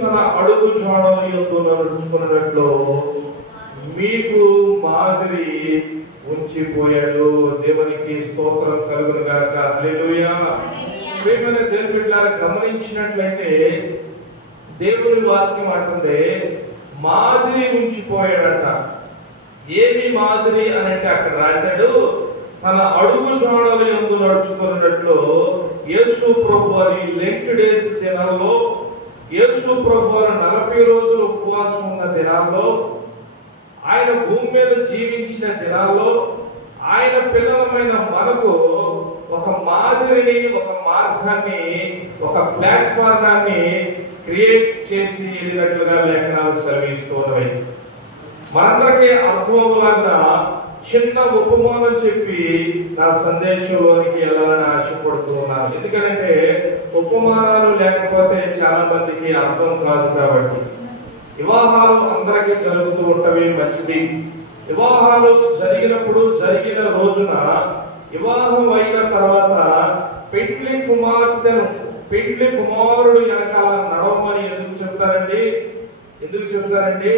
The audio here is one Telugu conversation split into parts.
తన అడుగు జాడల యందు నడుచుకున్నట్లు మీకు మాదిరి ఉంచిపోయాడు. దేవునికి స్తోత్రం కలుగును గాక. హల్లెలూయా. ప్రియమైన దేవుని బిడ్డలారా, గమనించినట్లయితే దేవుని వాక్యం అంటుంది మాదిరి ఉంచిపోయాడట. ఏమి మాదిరి అని అంటే అక్కడ రాశాడు, తన అడుగు జాడల యందు నడుచుకున్నట్లు యేసు ప్రభువారి లెంట్ డేస్ దినాల్లో, యేసు ప్రభువారు 40 రోజులు ఉపవాసం ఉన్న దినాల్లో, ఆయన భూమి మీద జీవించిన దినాల్లో ఆయన పిల్లలమైన మనకు ఒక మాదిరిని, ఒక మార్గాన్ని, ఒక ప్లాట్ఫారాన్ని క్రియేట్ చేసి వెళ్ళినట్లుగా లేఖనాలు సెలవిస్తూ ఉన్నాయి. మనందరికీ అర్థమవులాగా చిన్న ఉపమానం చెప్పి నా సందేశంలోనికి వెళ్ళాలని ఆశపడుతూ ఉన్నాను. ఎందుకంటే ఉపమానాలు లేకపోతే చాలా మందికి అర్థం కాదు. కాబట్టి వివాహాలు అందరికీ జరుగుతూ ఉంటవి, మంచిది. వివాహాలు జరిగినప్పుడు, జరిగిన రోజున, వివాహం అయిన తర్వాత పెండ్లి కుమార్తెను పెండ్లి కుమారుడు వెనకాల నడవమని ఎందుకు చెప్తారండి?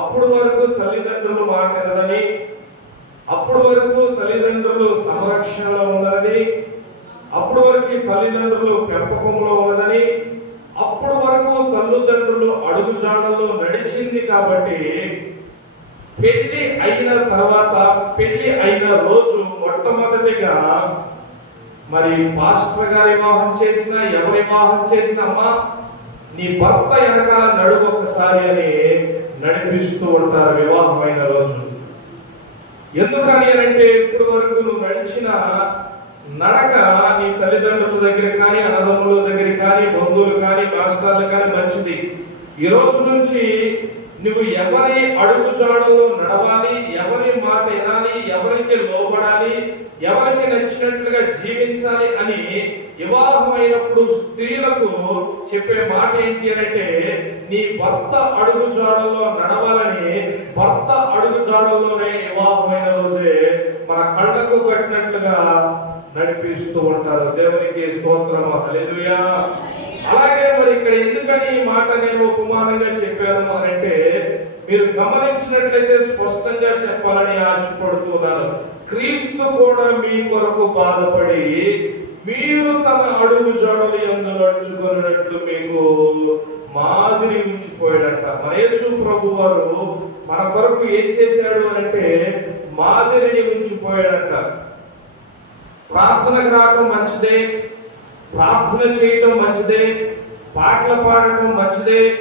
అప్పుడు వరకు తల్లిదండ్రులు మాట వినదని, అప్పుడు వరకు తల్లిదండ్రులు సంరక్షణలో ఉన్నదని, అప్పుడు వరకు తల్లిదండ్రులు పెంపకంలో ఉన్నదని, అప్పుడు వరకు తల్లిదండ్రులు అడుగుజాడల్లో నడిచింది. కాబట్టి పెళ్లి అయిన తర్వాత, పెళ్లి అయిన రోజు మొట్టమొదటిగా మరి పాస్టర్ గారు వివాహం చేసినా, ఎవరు వివాహం చేసినా, అమ్మా నీ భర్త వెనకాల నడుగు ఒకసారి అని నడిపిస్తూ ఉంటారు వివాహమైన రోజు. ఎందుకని అంటే ఇప్పుడు వరకు నువ్వు నడిచిన నడక నీ తల్లిదండ్రుల దగ్గర కానీ, అన్నదమ్ముల దగ్గర కానీ, బంధువులు కానీ, మాస్టర్లు కానీ మంచిది. ఈ రోజు నుంచి నువ్వు ఎవరి అడుగు జాడల్లో నడవాలి, ఎవరి మాట వినాలి, ఎవరికి లోబడాలి, ఎవరికి నచ్చినట్లుగా జీవించాలి అని వివాహమైనప్పుడు స్త్రీలకు చెప్పే మాట ఏంటి అంటే, నీ భర్త అడుగు జాడల్లో నడవాలని, భర్త అడుగు జాడల్లోనే వివాహమైన రోజే మన కళ్ళకు కట్టినట్లుగా నడిపిస్తూ ఉంటారు. దేవునికి స్తోత్రము. హల్లెలూయా. అలాగే మరి ఇక్కడ ఎందుకని ఈ మాట నేను ఉపమానంగా చెప్పాను అంటే, మీరు గమనించినట్లయితే స్పష్టంగా చెప్పాలని ఆశపడుతున్నాను. క్రీస్తు కూడా మీ కొరకు బాధపడి మీరు తన అడుగు జాడల యందు నడుచుకున్నట్లు మీకు మాదిరి ఉంచిపోయాడట. మన యేసు ప్రభు వారు మన కొరకు ఏం చేశాడు అంటే మాదిరిని ఉంచిపోయాడట. ప్రార్థనకు రావడం మంచిదే, ప్రార్థన చేయటం మంచిదే, పాటలు పాడటం మంచిదే,